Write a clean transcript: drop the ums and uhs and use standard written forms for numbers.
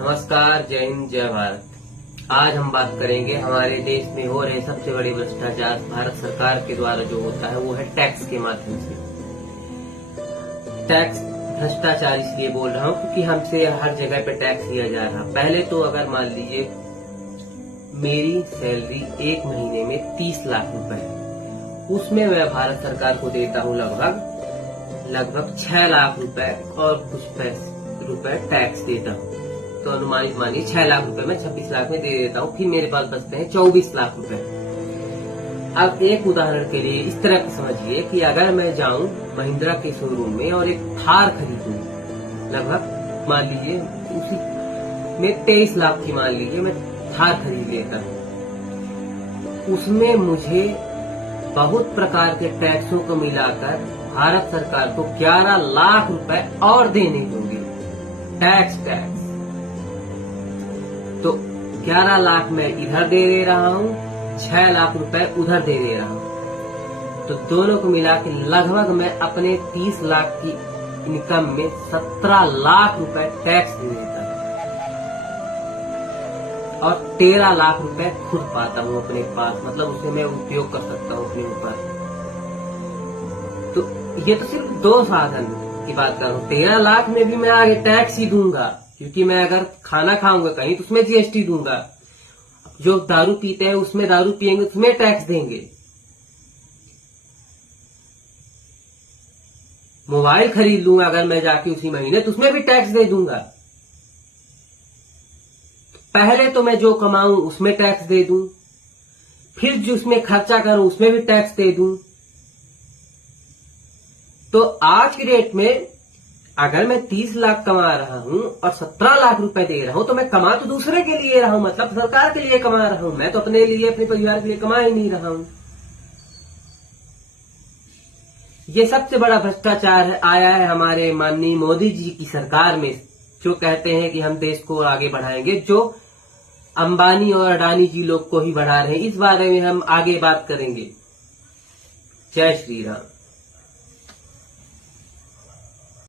नमस्कार, जय हिंद, जय भारत। आज हम बात करेंगे हमारे देश में हो रहे सबसे बड़े भ्रष्टाचार भारत सरकार के द्वारा जो होता है वो है टैक्स के माध्यम से। टैक्स भ्रष्टाचार इसलिए बोल रहा हूँ क्योंकि हमसे हर जगह पे टैक्स लिया जा रहा। पहले तो अगर मान लीजिए मेरी सैलरी एक महीने में 30 लाख रुपए, उसमें मैं भारत सरकार को देता हूँ लगभग 6 लाख रुपए और कुछ रुपए टैक्स देता हूँ। तो अनुमानित मानिए 6 लाख रुपए में 26 लाख में दे देता हूँ, फिर मेरे पास बचते हैं 24 लाख रुपए। अब एक उदाहरण के लिए इस तरह की समझिए कि अगर मैं जाऊं महिंद्रा के शोरूम में और एक थार खरीदूं, लगभग मान लीजिए उसी में 23 लाख की मान लीजिए मैं थार खरीद लेता हूँ, उसमें मुझे बहुत प्रकार के टैक्सों को मिलाकर भारत सरकार को 11 लाख रुपए और देने होंगे। टैक्स तो 11 लाख मैं इधर दे रहा हूँ, 6 लाख रुपए उधर दे रहा हूँ, तो दोनों को मिला के लगभग मैं अपने 30 लाख की इनकम में 17 लाख रुपए टैक्स दे देता हूँ और 13 लाख रुपए खुद पाता हूँ अपने पास, मतलब उसे मैं उपयोग कर सकता हूँ अपने ऊपर। तो ये तो सिर्फ 2 साधन की बात कर रहा हूँ। 13 लाख में भी मैं आगे टैक्स ही दूंगा, क्योंकि मैं अगर खाना खाऊंगा कहीं तो उसमें जीएसटी दूंगा। जो दारू पीते हैं उसमें दारू पिएंगे उसमें टैक्स देंगे। मोबाइल खरीद लूंगा अगर मैं जाके उसी महीने तो उसमें भी टैक्स दे दूंगा। पहले तो मैं जो कमाऊं उसमें टैक्स दे दूं, फिर जो उसमें खर्चा करूं उसमें भी टैक्स दे दूं। तो आज की डेट में अगर मैं 30 लाख कमा रहा हूं और 17 लाख रुपए दे रहा हूं तो मैं कमा तो दूसरे के लिए रहा हूं, मतलब सरकार के लिए कमा रहा हूं। मैं तो अपने लिए अपने परिवार के लिए कमा ही नहीं रहा हूं। ये सबसे बड़ा भ्रष्टाचार आया है हमारे माननीय मोदी जी की सरकार में, जो कहते हैं कि हम देश को आगे बढ़ाएंगे, जो अंबानी और अडानी जी लोग को ही बढ़ा रहे हैं। इस बारे में हम आगे बात करेंगे। जय श्री राम।